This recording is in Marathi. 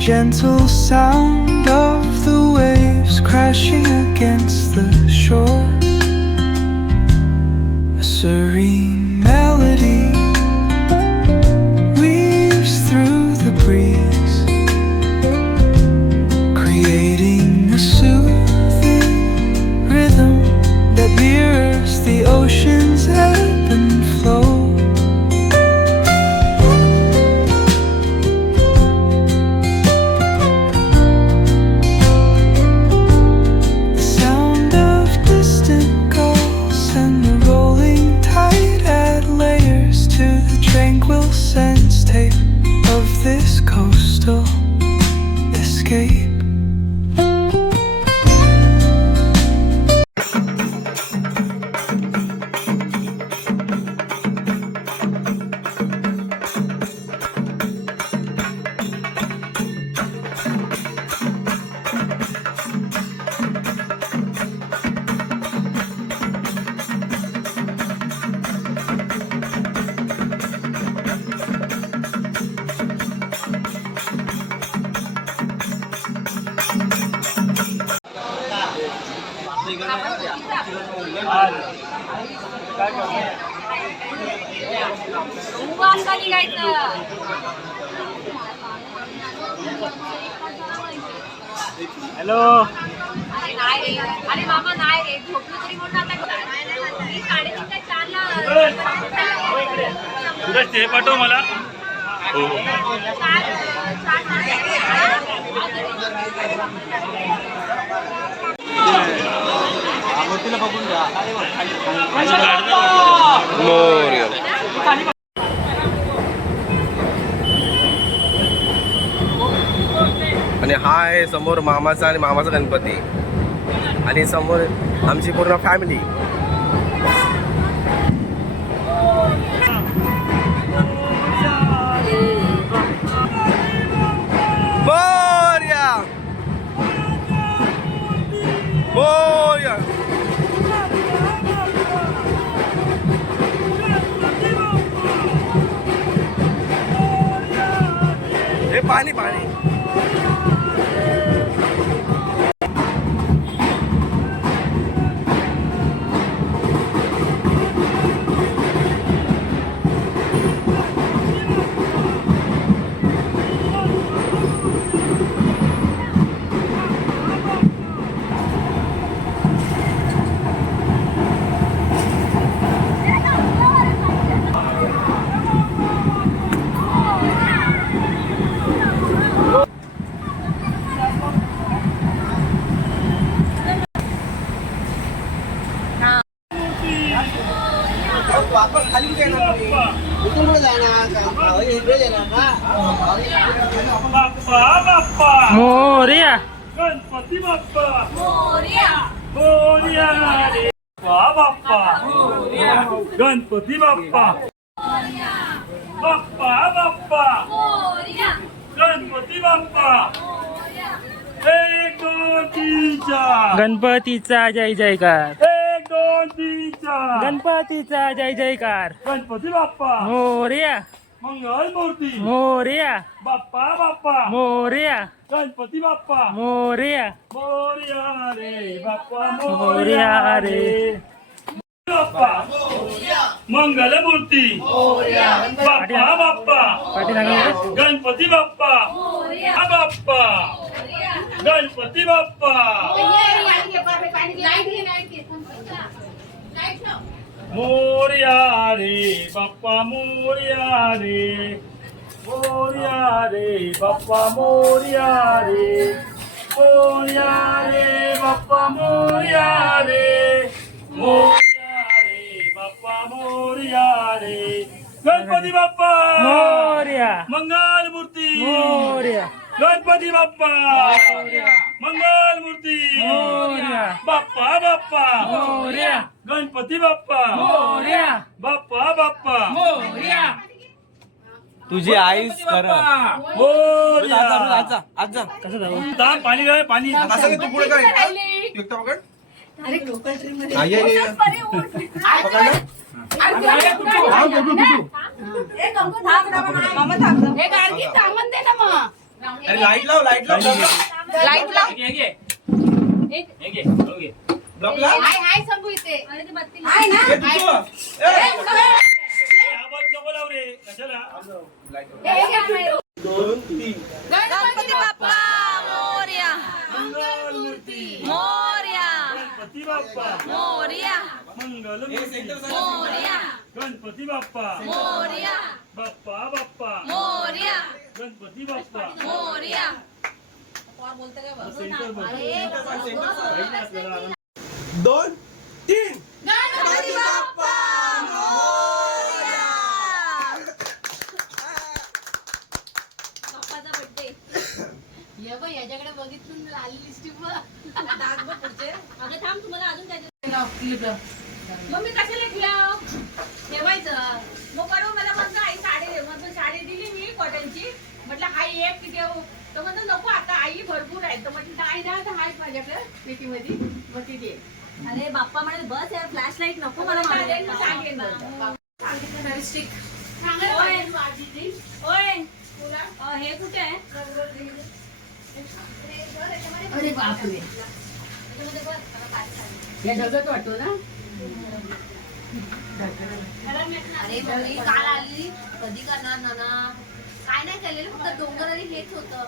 gentle sound of the waves crashing against the shore. A serene melody weaves through the breeze, creating a soothing rhythm that mirrors the ocean's ebb and flow. Tranquil sense tape of this coastal escape. Hello. अरे नाही रे, अरे मामा नाही रे, झोपलो तरी म्हणून आता 3:30 ते पाठव मला. हो आणि हा आहे समोर मामाचा आणि मामाचा गणपती आणि समोर आमची पूर्ण फॅमिली. मोरया मोरया. हे पाणी पाणी. वापस खाली जाणार इथून पुढे जाणार इकडे जाणार बाप्पा बाप्पा मोरया. गणपती बाप्पा मोरया. मोरया रे. बाप्पा गणपती बाप्पा. बाप्पा बाप्पा मोरया. गणपती बाप्पा. 1 2 3 4. गणपतीचा जय जयकार. 1 2 3 4. गणपतीचा जय जयकार. गणपती बाप्पा. मोरया. मंगल मूर्ती. मोरया. बाप्पा बाप्पा. मोरया. गणपती बाप्पा. मोरया. मोरया रे बाप्पा. मोरया रे. बाप्पा. मंगल मूर्ती. बाप्पा बाप्पा. पाठी गणपती बाप्पा. बाप्पा. गणपती बाप्पा. मोरया रे बाप्पा. मोरया रे. मोरया रे बाप्पा. मोरया रे. मोरया रे बाप्पा. मोरया रे. मोरया रे बाप्पा. मोरया रे. गणपती बाप्पा. मोरया. मंगल मूर्ती. मोरया. गणपती बाप्पा. मंगल मूर्ती. मोरया. बाप्पा बाप्पा. मोरया. गणपती बाप्पा. मोरया. बाप्पा बाप्पा. मोरया. तुझी आईस कर. मोरया. आज जा कसं जाऊ? ताप पाणी काय पाणी. असं तू पुढे काय एकटा पकड. अरे लोकल ट्रेन मध्ये पकड. मामा थांब. हे गाडगी सामान दे ना मग. अरे लाईट लाव लाईट लाव लाईट लाव. घे, घे. एक घे, घे, हो, घे. हाय संभू इथे. अरे ती बत्ती हे तुझं. ए, हा बल्ब नको लावू रे. कशाला? गणपती बाप्पा मोरया. मंगलमूर्ती. मोरया. गणपती बाप्पा. मोरया. मंगलमूर्ती. मोरया. गणपती बाप्पा. मोरया. बाप्पा बाप्पा. मोरया. गणपती बाप्पा. मोरया. सेंटर बघ. अरे माहिती आपल्याला. 2 3 गणपती बाप्पा मोरया. बाप्पाचा बर्थडे. ये बघ याच्याकडे बघितलं आली लिस्टिक दाग बघ पुढचे. अगं थांब तुम्हाला अजून काय मग मी कशाला ठेवायचं मग परवा मला म्हणतो आई साडी मग साडी दिली मी कॉटनची म्हटलं हाय एक ती ठेवू तर म्हणतो नको आता आई भरपूर आहे तर म्हटलं नाही ना तर हाय माझ्याकडे पेटीमध्ये मग ती दे. अरे बाप्पा म्हणे बस यार फ्लॅश लाईट नको मला सांगेन हे कुठे आहे अरे बापरे या जगत वाटतो ना अरे मम्मी काल आली कधी करणार नाना काय नाही केलेलं फक्त डोंगर आणि हेच होतं